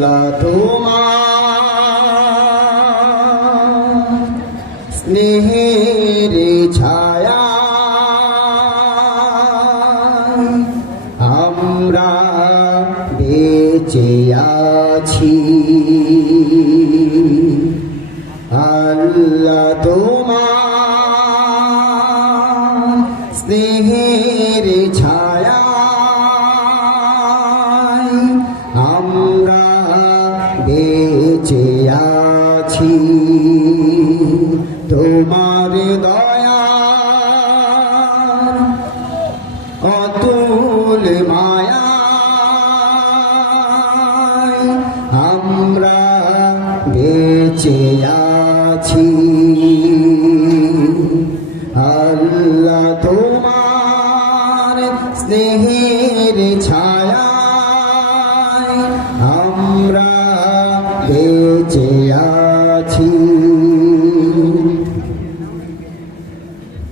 আল্লাহ তোমার স্নেহের ছায়া আমরা বেঁচে আছি। আল্লাহ তোমার স্নেহের ছায়া আমরা বেঁচে আছি। তোমার দয়া অতুল মায়া আমরা বেঁচে আছি। আল্লাহ তোমার স্নেহের ছায়া আমরা বেঁচে আছি।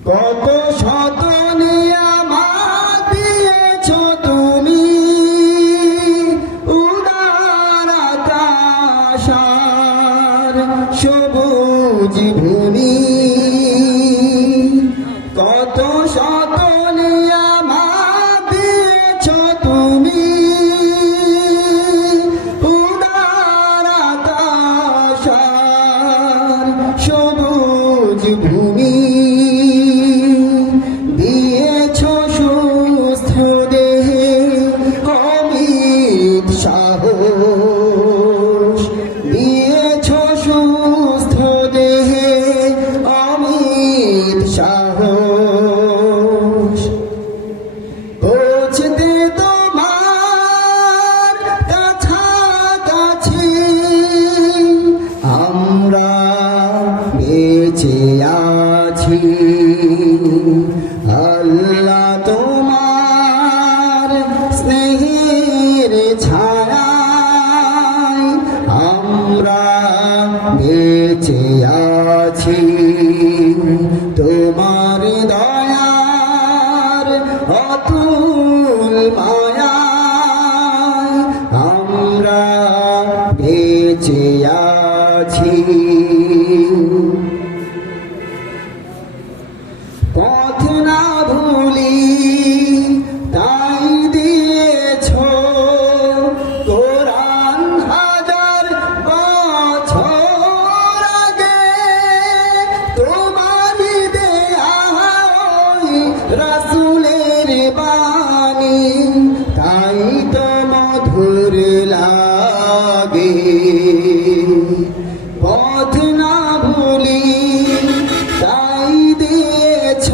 কত শত নিয়ামত দিয়েছ তুমি, উদার আকাশ আর সবুজ ভূমি। কত শত নিয়ামত দিয়েছ তুমি, উদার আকাশ আর সবুজ ভূমি। দিয়েছ সুস্থ দেহে অমিত সাহস, দিয়েছ সুস্থ দেহে অমিত সাহস। পৌঁছতে তোমার কাছাকাছি আমরা বেঁচে আছি। আল্লাহ তোমার স্নেহের ছায়া আমরা বেঁচে আছি। তোমার দয়ার অতুল মায়া আমরা বেঁচে আছি। পথ না ভুলি তাই দিয়েছ কোরআন হাজার বছর আগে। তোমারই দেয়া রাসূলের বাণী তাই তো মধুর লাগে। পথ না ভুলি তাই দিয়েছ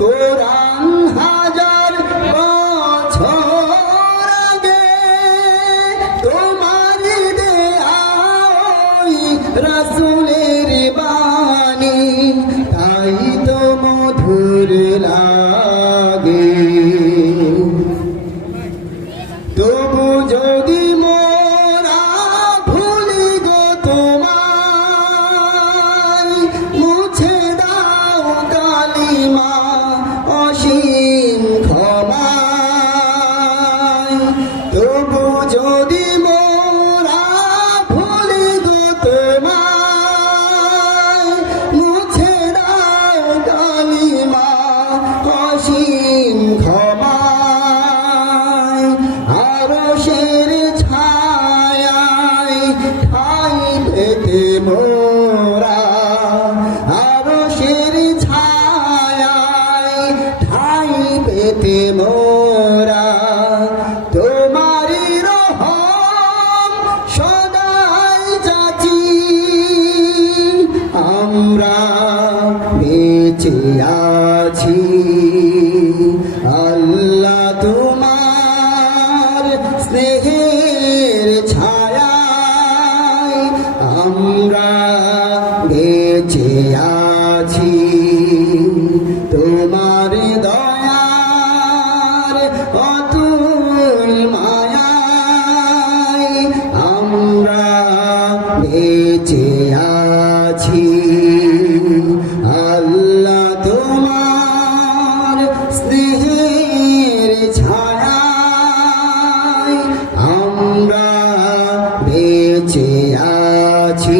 কোরআন হাজার বছর আগে। তোমারই দেয়া রাসূলের বাণী তাই তো মধুর লাগে। তবু যদি মোরা ভুলি গো তোমায়, মুছে দাও কালিমা অসীম ক্ষমায়। তবু যদি মোরা ভুলি গো তোমায়, মুছে দাও কালিমা অসীম ক্ষমায়। আরশের ছায়ায় ঠাঁই পেতে মোরা, আরশের ছায়ায় ঠাঁই পেতে মোরা তোমারই রহমত বেঁচে আছি